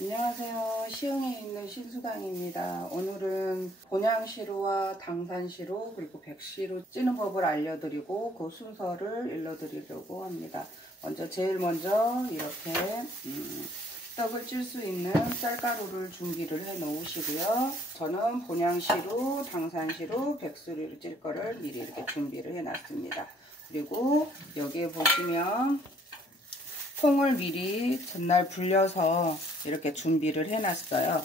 안녕하세요. 시흥에 있는 신수당입니다. 오늘은 본향시루와 당산시루 그리고 백시루 찌는 법을 알려드리고 그 순서를 일러드리려고 합니다. 제일 먼저 이렇게 떡을 찔 수 있는 쌀가루를 준비를 해 놓으시고요. 저는 본향시루, 당산시루, 백시루를 찔 거를 미리 이렇게 준비를 해 놨습니다. 그리고 여기에 보시면 콩을 미리 전날 불려서 이렇게 준비를 해놨어요.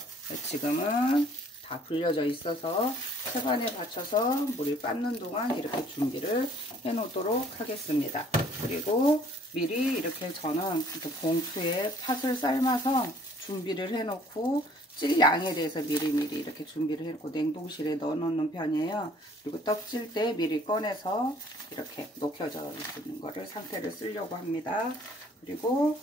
지금은 다 불려져 있어서 채반에 받쳐서 물이 빻는 동안 이렇게 준비를 해 놓도록 하겠습니다. 그리고 미리 이렇게 저는 봉투에 팥을 삶아서 준비를 해 놓고 찔 양에 대해서 미리미리 이렇게 준비를 해놓고 냉동실에 넣어 놓는 편이에요. 그리고 떡 찔 때 미리 꺼내서 이렇게 녹여져 있는 거를 상태를 쓰려고 합니다. 그리고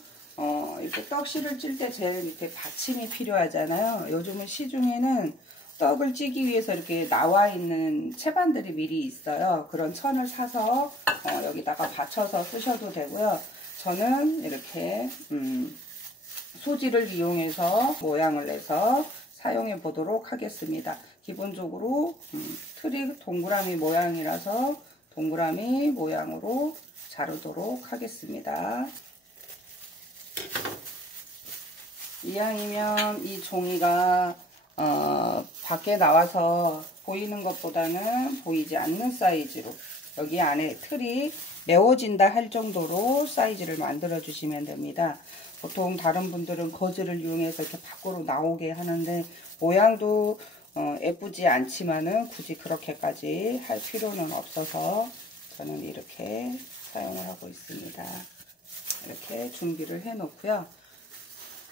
이렇게 떡실을 찔 때 제일 이렇게 받침이 필요하잖아요. 요즘은 시중에는 떡을 찌기 위해서 이렇게 나와 있는 채반들이 미리 있어요. 그런 천을 사서 여기다가 받쳐서 쓰셔도 되고요. 저는 이렇게 소지를 이용해서 모양을 내서 사용해 보도록 하겠습니다. 기본적으로 틀이 동그라미 모양이라서 동그라미 모양으로 자르도록 하겠습니다. 이왕이면 이 종이가 밖에 나와서 보이는 것보다는 보이지 않는 사이즈로 여기 안에 틀이 메워진다 할 정도로 사이즈를 만들어 주시면 됩니다. 보통 다른 분들은 거즈를 이용해서 이렇게 밖으로 나오게 하는데 모양도 예쁘지 않지만은 굳이 그렇게까지 할 필요는 없어서 저는 이렇게 사용을 하고 있습니다. 이렇게 준비를 해 놓고요.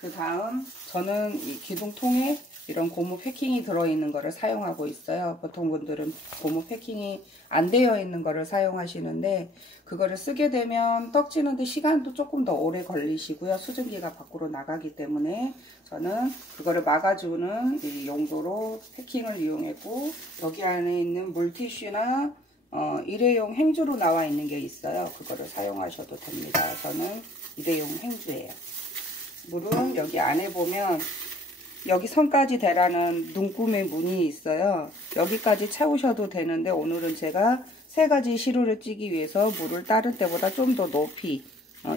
그 다음 저는 이 기둥통에 이런 고무 패킹이 들어있는 거를 사용하고 있어요. 보통 분들은 고무 패킹이 안 되어 있는 거를 사용하시는데 그거를 쓰게 되면 떡 찌는데 시간도 조금 더 오래 걸리시고요. 수증기가 밖으로 나가기 때문에 저는 그거를 막아주는 이 용도로 패킹을 이용했고 여기 안에 있는 물티슈나 일회용 행주로 나와 있는 게 있어요. 그거를 사용하셔도 됩니다. 저는 일회용 행주예요. 물은 여기 안에 보면 여기 선까지 대라는 눈금의 문이 있어요. 여기까지 채우셔도 되는데 오늘은 제가 3가지 시루를 찌기 위해서 물을 다른 때보다 좀 더 높이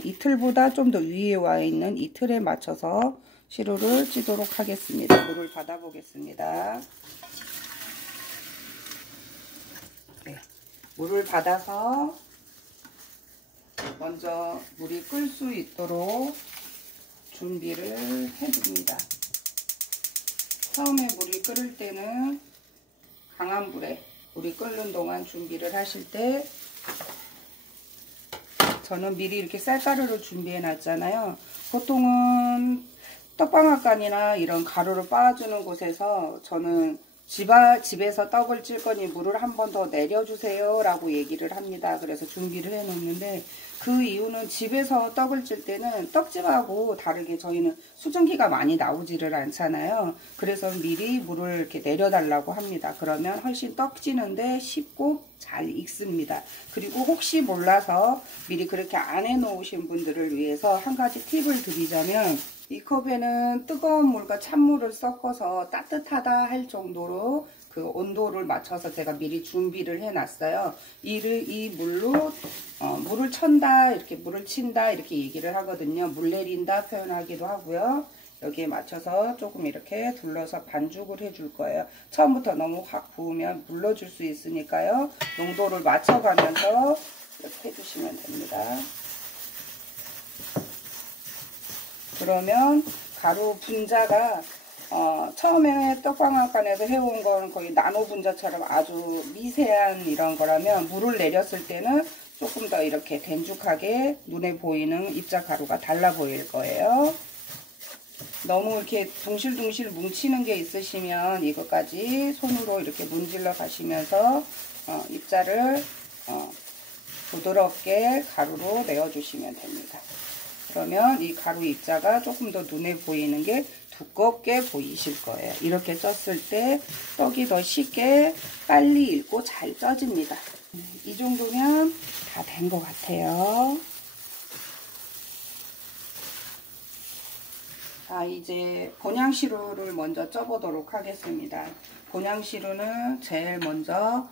이 틀보다 좀 더 위에 와 있는 이 틀에 맞춰서 시루를 찌도록 하겠습니다. 물을 받아 보겠습니다. 네, 물을 받아서 먼저 물이 끓을 수 있도록 준비를 해줍니다. 처음에 물이 끓을 때는 강한 불에 물이 끓는 동안 준비를 하실 때 저는 미리 이렇게 쌀가루를 준비해 놨잖아요. 보통은 떡방앗간이나 이런 가루를 빻아주는 곳에서 저는 집에서 떡을 찔 거니 물을 한 번 더 내려주세요 라고 얘기를 합니다. 그래서 준비를 해 놓는데 그 이유는 집에서 떡을 찔 때는 떡집하고 다르게 저희는 수증기가 많이 나오지를 않잖아요. 그래서 미리 물을 이렇게 내려달라고 합니다. 그러면 훨씬 떡 찌는데 쉽고 잘 익습니다. 그리고 혹시 몰라서 미리 그렇게 안 해 놓으신 분들을 위해서 한 가지 팁을 드리자면 이 컵에는 뜨거운 물과 찬물을 섞어서 따뜻하다 할 정도로 그 온도를 맞춰서 제가 미리 준비를 해 놨어요. 이 물로 물을 천다, 이렇게 물을 친다 이렇게 얘기를 하거든요. 물 내린다 표현하기도 하고요. 여기에 맞춰서 조금 이렇게 둘러서 반죽을 해줄 거예요. 처음부터 너무 확 부으면 물러줄 수 있으니까요. 농도를 맞춰가면서 이렇게 해주시면 됩니다. 그러면 가루 분자가 처음에 떡방앗간에서 해온 건 거의 나노 분자처럼 아주 미세한 이런 거라면 물을 내렸을 때는 조금 더 이렇게 된죽하게 눈에 보이는 입자 가루가 달라 보일 거예요. 너무 이렇게 둥실둥실 뭉치는 게 있으시면 이것까지 손으로 이렇게 문질러 가시면서 입자를 부드럽게 가루로 내어주시면 됩니다. 그러면 이 가루 입자가 조금 더 눈에 보이는 게 두껍게 보이실 거예요. 이렇게 쪘을 때 떡이 더 쉽게 빨리 익고 잘 쪄집니다. 이 정도면 다 된 것 같아요. 자, 이제 곤양시루를 먼저 쪄보도록 하겠습니다. 곤양시루는 제일 먼저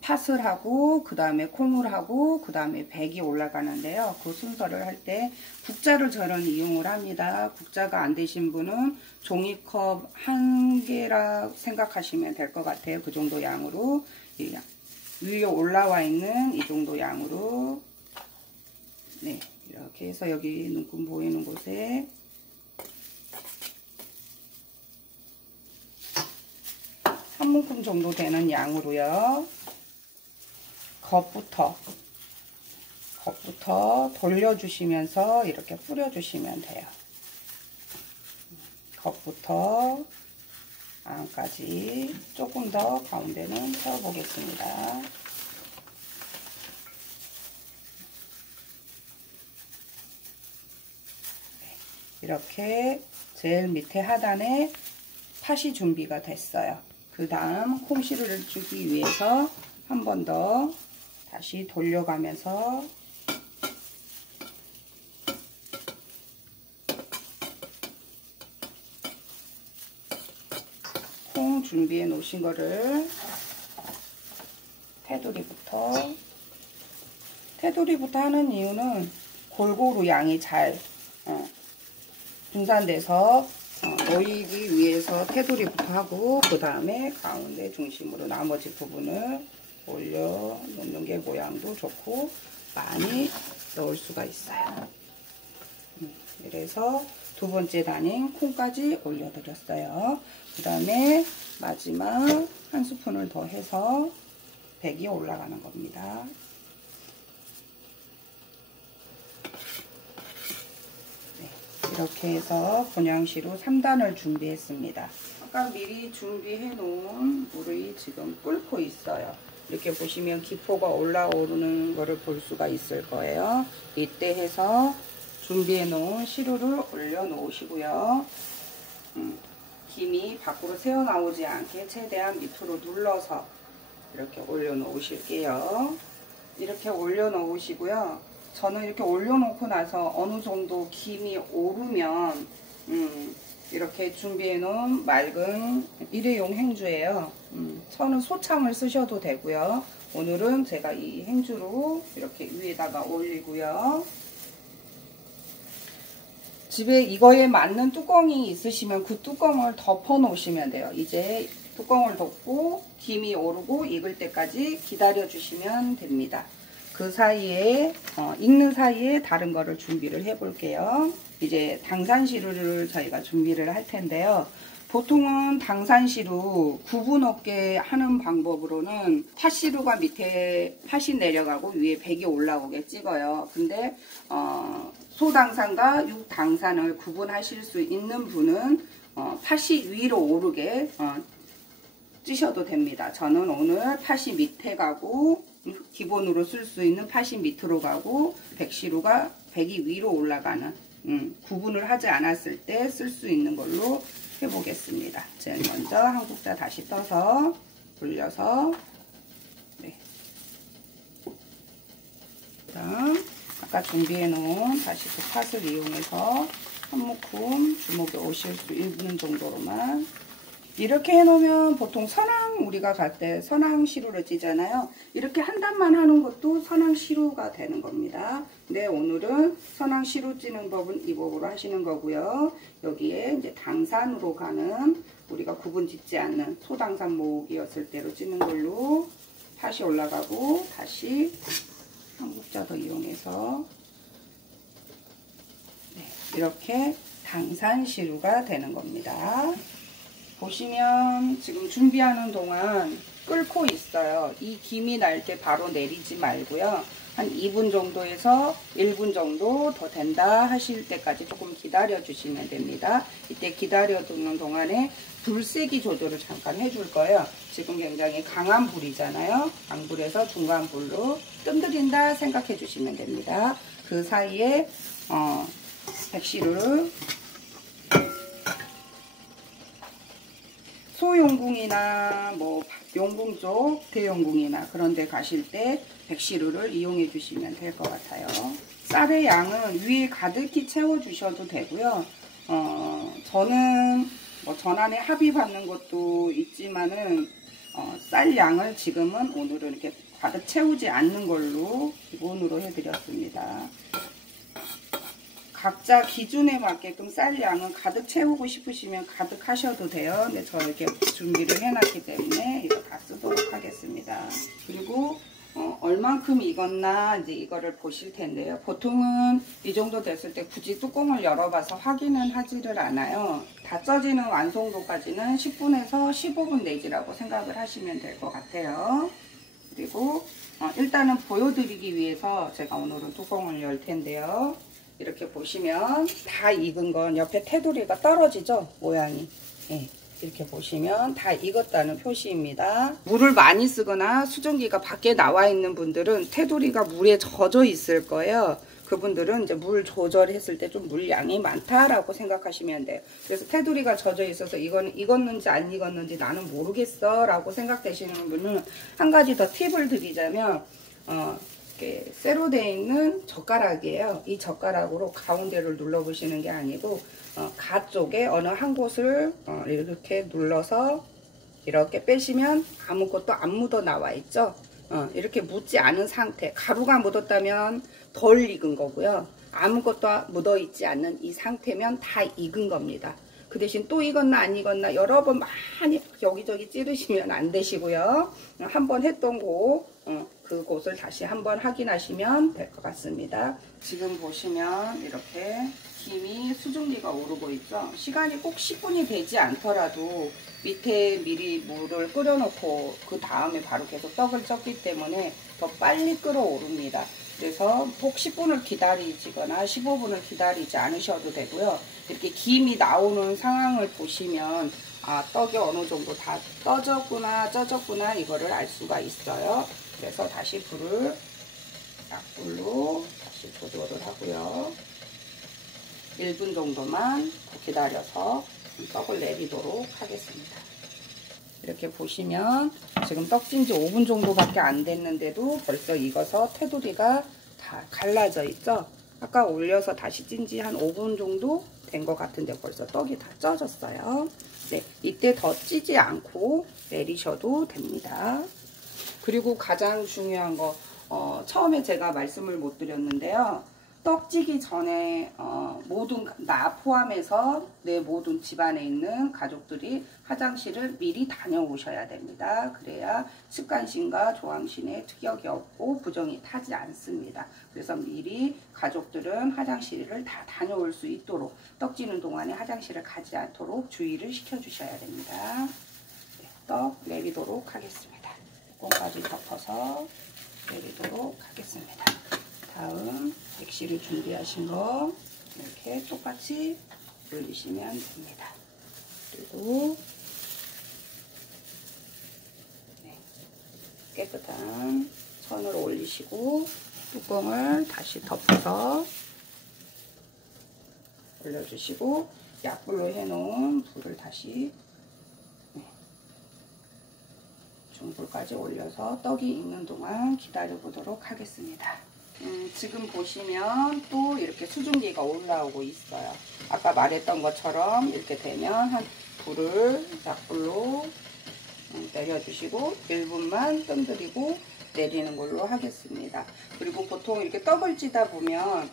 팥을 하고 그 다음에 콩을 하고 그 다음에 백이 올라가는데요. 그 순서를 할 때 국자를 저는 이용을 합니다. 국자가 안 되신 분은 종이컵 한 개라 생각하시면 될 것 같아요. 그 정도 양으로 위에 올라와 있는 이 정도 양으로 네, 이렇게 해서 여기 눈금 보이는 곳에 한 문큼 정도 되는 양으로요. 겉부터 돌려주시면서 이렇게 뿌려주시면 돼요. 겉부터 안까지 조금 더 가운데는 채워보겠습니다. 이렇게 제일 밑에 하단에 팥이 준비가 됐어요. 그 다음 콩시루를 주기 위해서 한 번 더 다시 돌려가면서 콩 준비해 놓으신 거를 테두리부터 하는 이유는 골고루 양이 잘 분산돼서 놓이기 위해서 테두리부터 하고 그 다음에 가운데 중심으로 나머지 부분을 올려놓는 게 모양도 좋고 많이 넣을 수가 있어요. 이래서 두 번째 단인 콩까지 올려드렸어요. 그 다음에 마지막 한 스푼을 더 해서 백이 올라가는 겁니다. 이렇게 해서 곤양시루 3단을 준비했습니다. 아까 미리 준비해 놓은 물이 지금 끓고 있어요. 이렇게 보시면 기포가 올라오르는 거를 볼 수가 있을 거예요. 이때 해서 준비해 놓은 시루를 올려 놓으시고요. 김이 밖으로 새어 나오지 않게 최대한 밑으로 눌러서 이렇게 올려 놓으실게요. 이렇게 올려 놓으시고요. 저는 이렇게 올려놓고 나서 어느 정도 김이 오르면 이렇게 준비해 놓은 맑은 일회용 행주예요. 저는 소창을 쓰셔도 되고요. 오늘은 제가 이 행주로 이렇게 위에다가 올리고요. 집에 이거에 맞는 뚜껑이 있으시면 그 뚜껑을 덮어 놓으시면 돼요. 이제 뚜껑을 덮고 김이 오르고 익을 때까지 기다려 주시면 됩니다. 그 사이에 익는 사이에 다른 거를 준비를 해 볼게요. 이제 당산시루를 저희가 준비를 할 텐데요. 보통은 당산시루 구분 없게 하는 방법으로는 팥시루가 밑에 팥이 내려가고 위에 백이 올라오게 찍어요. 근데 소당산과 육당산을 구분하실 수 있는 분은 팥이 위로 오르게 찌셔도 됩니다. 저는 오늘 팥이 밑에 가고 기본으로 쓸 수 있는 팥이 밑으로 가고 백이 위로 올라가는 구분을 하지 않았을 때 쓸 수 있는 걸로 해보겠습니다. 제일 먼저 한 국자 다시 떠서 돌려서 네. 그다음 아까 준비해 놓은 다시 그 팥을 이용해서 한 모금 주먹에 오실 수 있는 정도로만 이렇게 해놓으면 보통 선앙 우리가 갈 때 선앙시루를 찌잖아요. 이렇게 한 단만 하는 것도 선앙시루가 되는 겁니다. 근데 오늘은 선앙시루 찌는 법은 이 법으로 하시는 거고요. 여기에 이제 당산으로 가는 우리가 구분 짓지 않는 소당산 모기였을 때로 찌는 걸로 팥이 올라가고 다시 한 국자 더 이용해서 네, 이렇게 당산시루가 되는 겁니다. 보시면 지금 준비하는 동안 끓고 있어요. 이 김이 날 때 바로 내리지 말고요. 한 2분 정도에서 1분 정도 더 된다 하실 때까지 조금 기다려 주시면 됩니다. 이때 기다려 두는 동안에 불 세기 조절을 잠깐 해줄 거예요. 지금 굉장히 강한 불이잖아요. 강불에서 중간 불로 뜸들인다 생각해 주시면 됩니다. 그 사이에 백시루를 소용궁이나 뭐 용궁 쪽 대용궁이나 그런 데 가실 때 백시루를 이용해 주시면 될 것 같아요. 쌀의 양은 위에 가득히 채워 주셔도 되고요. 저는 뭐 전환에 합의받는 것도 있지만은 쌀 양을 지금은 오늘은 이렇게 가득 채우지 않는 걸로 기본으로 해드렸습니다. 각자 기준에 맞게끔 쌀 양은 가득 채우고 싶으시면 가득 하셔도 돼요. 근데 저 이렇게 준비를 해놨기 때문에 이거 다 쓰도록 하겠습니다. 그리고 얼만큼 익었나 이제 이거를 보실 텐데요. 보통은 이 정도 됐을 때 굳이 뚜껑을 열어봐서 확인은 하지를 않아요. 다 쪄지는 완성도까지는 10분에서 15분 내지라고 생각을 하시면 될 것 같아요. 그리고 일단은 보여드리기 위해서 제가 오늘은 뚜껑을 열 텐데요. 이렇게 보시면 다 익은 건 옆에 테두리가 떨어지죠, 모양이. 네, 이렇게 보시면 다 익었다는 표시입니다. 물을 많이 쓰거나 수증기가 밖에 나와 있는 분들은 테두리가 물에 젖어 있을 거예요. 그분들은 이제 물 조절했을 때 좀 물량이 많다라고 생각하시면 돼요. 그래서 테두리가 젖어 있어서 이거는 익었는지 안 익었는지 나는 모르겠어 라고 생각되시는 분은 한 가지 더 팁을 드리자면 이렇게 쇠로 되어 있는 젓가락이에요. 이 젓가락으로 가운데를 눌러 보시는 게 아니고 가 쪽에 어느 한 곳을 이렇게 눌러서 이렇게 빼시면 아무것도 안 묻어 나와 있죠. 이렇게 묻지 않은 상태, 가루가 묻었다면 덜 익은 거고요. 아무것도 묻어 있지 않는 이 상태면 다 익은 겁니다. 그 대신 또 익었나 안 익었나 여러 번 많이 여기저기 찌르시면 안 되시고요. 한번 했던 그곳을 다시 한번 확인하시면 될 것 같습니다. 지금 보시면 이렇게 김이 수증기가 오르고 있죠. 시간이 꼭 10분이 되지 않더라도 밑에 미리 물을 끓여놓고 그 다음에 바로 계속 떡을 쪘기 때문에 더 빨리 끓어오릅니다. 그래서 꼭 10분을 기다리시거나 15분을 기다리지 않으셔도 되고요. 이렇게 김이 나오는 상황을 보시면 떡이 어느 정도 다 쪄졌구나 이거를 알 수가 있어요. 그래서 다시 불을 약불로 다시 조절을 하고요. 1분 정도만 기다려서 떡을 내리도록 하겠습니다. 이렇게 보시면 지금 떡진 지 5분 정도밖에 안 됐는데도 벌써 익어서 테두리가 다 갈라져 있죠. 아까 올려서 다시 찐 지 한 5분 정도 된 것 같은데 벌써 떡이 다 쪄졌어요. 네, 이때 더 찌지 않고 내리셔도 됩니다. 그리고 가장 중요한 거 처음에 제가 말씀을 못 드렸는데요. 떡 찌기 전에 모든 나 포함해서 내 모든 집안에 있는 가족들이 화장실을 미리 다녀오셔야 됩니다. 그래야 습관신과 조항신에 특역이 없고 부정이 타지 않습니다. 그래서 미리 가족들은 화장실을 다 다녀올 수 있도록 떡 찌는 동안에 화장실을 가지 않도록 주의를 시켜주셔야 됩니다. 네, 떡 내리도록 하겠습니다. 뚜껑까지 덮어서 내리도록 하겠습니다. 다음 백시를 준비하신 거 이렇게 똑같이 올리시면 됩니다. 그리고 깨끗한 선으로 올리시고 뚜껑을 다시 덮어서 올려주시고 약불로 해놓은 불을 다시 중불까지 올려서 떡이 익는 동안 기다려 보도록 하겠습니다. 지금 보시면 또 이렇게 수증기가 올라오고 있어요. 아까 말했던 것처럼 이렇게 되면 한 불을 약불로 내려주시고 1분만 뜸들이고 내리는 걸로 하겠습니다. 그리고 보통 이렇게 떡을 찌다 보면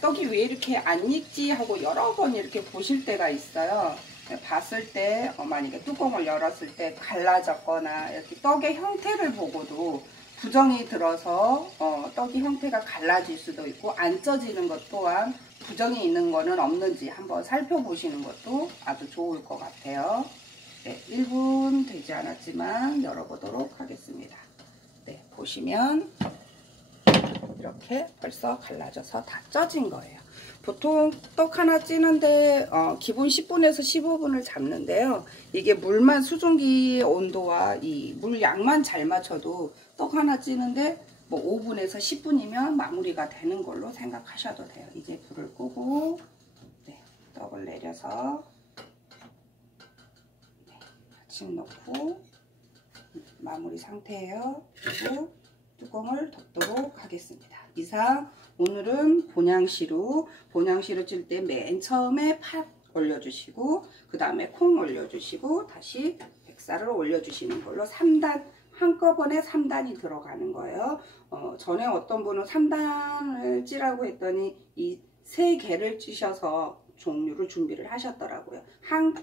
떡이 왜 이렇게 안 익지 하고 여러 번 이렇게 보실 때가 있어요. 봤을 때 만약에 뚜껑을 열었을 때 갈라졌거나 이렇게 떡의 형태를 보고도 부정이 들어서 떡이 형태가 갈라질 수도 있고 안 쪄지는 것 또한 부정이 있는 거는 없는지 한번 살펴보시는 것도 아주 좋을 것 같아요. 네, 1분 되지 않았지만 열어보도록 하겠습니다. 네, 보시면 이렇게 벌써 갈라져서 다 쪄진 거예요. 보통 떡 하나 찌는데 기본 10분에서 15분을 잡는데요. 이게 물만 수증기 온도와 이 물 양만 잘 맞춰도 떡 하나 찌는데 뭐 5분에서 10분이면 마무리가 되는 걸로 생각하셔도 돼요. 이제 불을 끄고 떡을 내려서 같이 넣고 마무리 상태예요. 그리고 뚜껑을 덮도록 하겠습니다. 이상 오늘은 본향시루 찔 때 맨 처음에 팥 올려주시고 그 다음에 콩 올려주시고 다시 백사를 올려주시는 걸로 3단 한꺼번에 3단이 들어가는 거예요. 전에 어떤 분은 3단을 찌라고 했더니 이 3개를 찌셔서 종류를 준비를 하셨더라고요. 한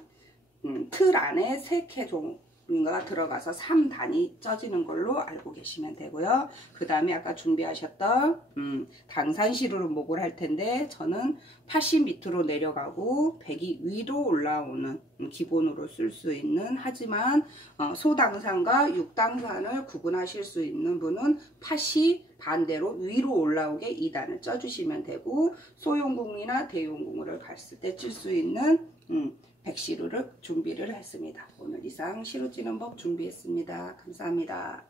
틀 안에 3개 종류가 들어가서 3단이 쪄지는 걸로 알고 계시면 되고요. 그 다음에 아까 준비하셨던 당산시루를 목을 할 텐데 저는 80 밑으로 내려가고 100이 위로 올라오는 기본으로 쓸 수 있는, 하지만 소당산과 육당산을 구분하실 수 있는 분은 80 반대로 위로 올라오게 2단을 쪄주시면 되고, 소용궁이나 대용궁을 갔을 때 찔 수 있는 백시루를 준비를 했습니다. 오늘 이상 시루 찌는 법 준비했습니다. 감사합니다.